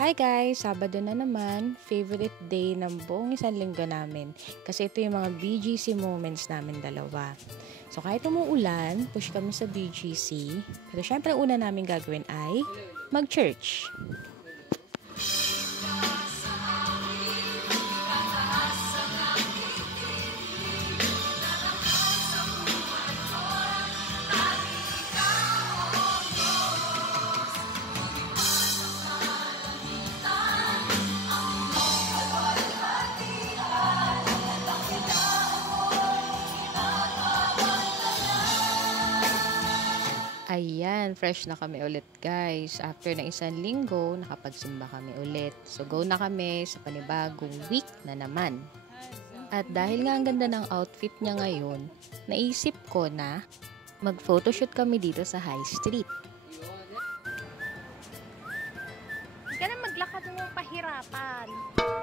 Hi guys! Sabado na naman, favorite day ng buong isang linggo namin. Kasi ito yung mga BGC moments namin dalawa. So kahit umuulan, push kami sa BGC. Pero syempre una namin gagawin ay mag-church. Ayan, fresh na kami ulit guys. After ng isang linggo, nakapagsimba kami ulit. So go na kami sa panibagong week na naman. At dahil nga ang ganda ng outfit niya ngayon, naisip ko na mag-photoshoot kami dito sa High Street. Hindi ka na maglakad mo pahirapan.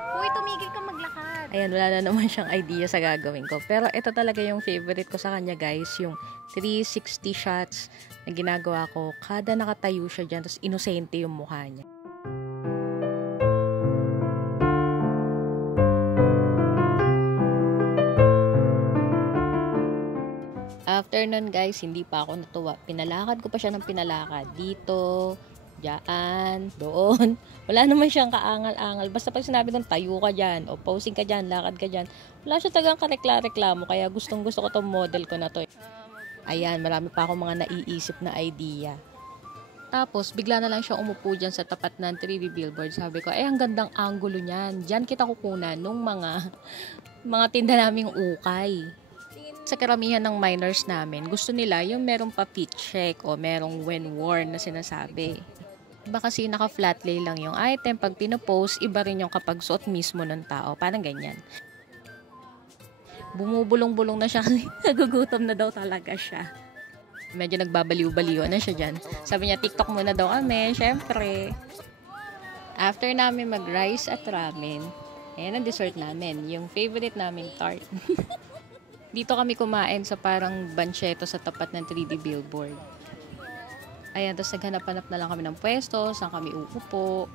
Uy, tumigil ka maglakad. Ayan, wala na naman siyang idea sa gagawin ko. Pero ito talaga yung favorite ko sa kanya guys, yung 360 shots na ginagawa ko. Kada nakatayo siya dyan, tapos inosente yung mukha niya. After nun guys, hindi pa ako natuwa. Pinalakad ko pa siya ng pinalakad. Dito, dyan, doon. Wala naman siyang kaangal-angal. Basta pag sinabi ng tayo ka dyan, o posing ka dyan, lakad ka dyan, wala siya tagang karekla-reklamo. Kaya gustong gusto ko itong model ko na to. Ayan, marami pa akong mga naiisip na idea. Tapos, bigla na lang siya umupo dyan sa tapat ng 3D billboard. Sabi ko, ang gandang angulo niyan. Dyan kita kukunan nung mga tinda naming ukay. Sa karamihan ng minors namin, gusto nila yung merong pa fit check o merong when worn na sinasabi. Iba kasi naka-flat lay lang yung item. Pag pinopost, iba rin yung kapag suot mismo ng tao. Parang ganyan. Bumubulong-bulong na siya kasi nagugutom na daw talaga siya. Medyo nagbabaliw-baliw na siya dyan. Sabi niya, TikTok muna daw kami, syempre. After namin mag-rice at ramen, ayan ang dessert namin. Yung favorite namin tart. Dito kami kumain sa parang bancheto sa tapat ng 3D billboard. Ayan, tapos naghanap-hanap na lang kami ng pwesto, saan kami uupo.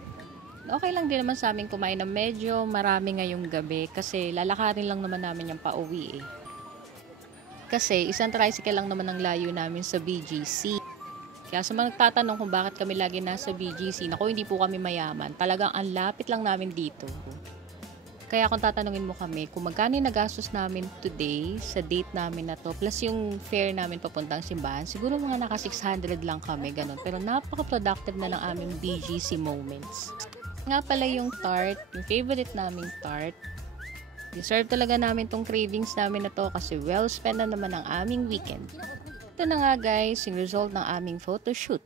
Okay lang din naman sa amin kumain na medyo marami ngayong gabi kasi lalakarin lang naman namin yung pauwi eh. Kasi isang tricycle lang naman ang layo namin sa BGC. Kaya sa mga nagtatanong kung bakit kami lagi nasa BGC, naku hindi po kami mayaman. Talagang ang lapit lang namin dito. Kaya kung tatanungin mo kami kung magkano yung nagastos namin today sa date namin na to, plus yung fare namin papuntang simbahan, siguro mga naka 600 lang kami, ganun. Pero napaka-productive na ng aming BGC moments. Nga pala yung tart, yung favorite naming tart. Deserve talaga namin tong cravings namin na to kasi well spent na naman ang aming weekend. Ito na nga guys, yung result ng aming photoshoot.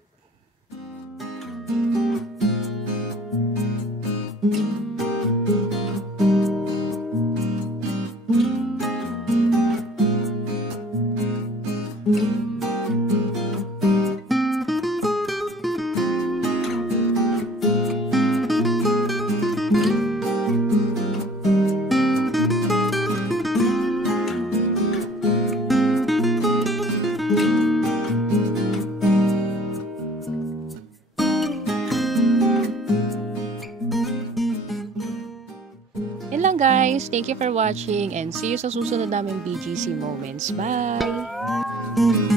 Yun lang guys, thank you for watching and see you sa susunod naming BGC moments. Bye!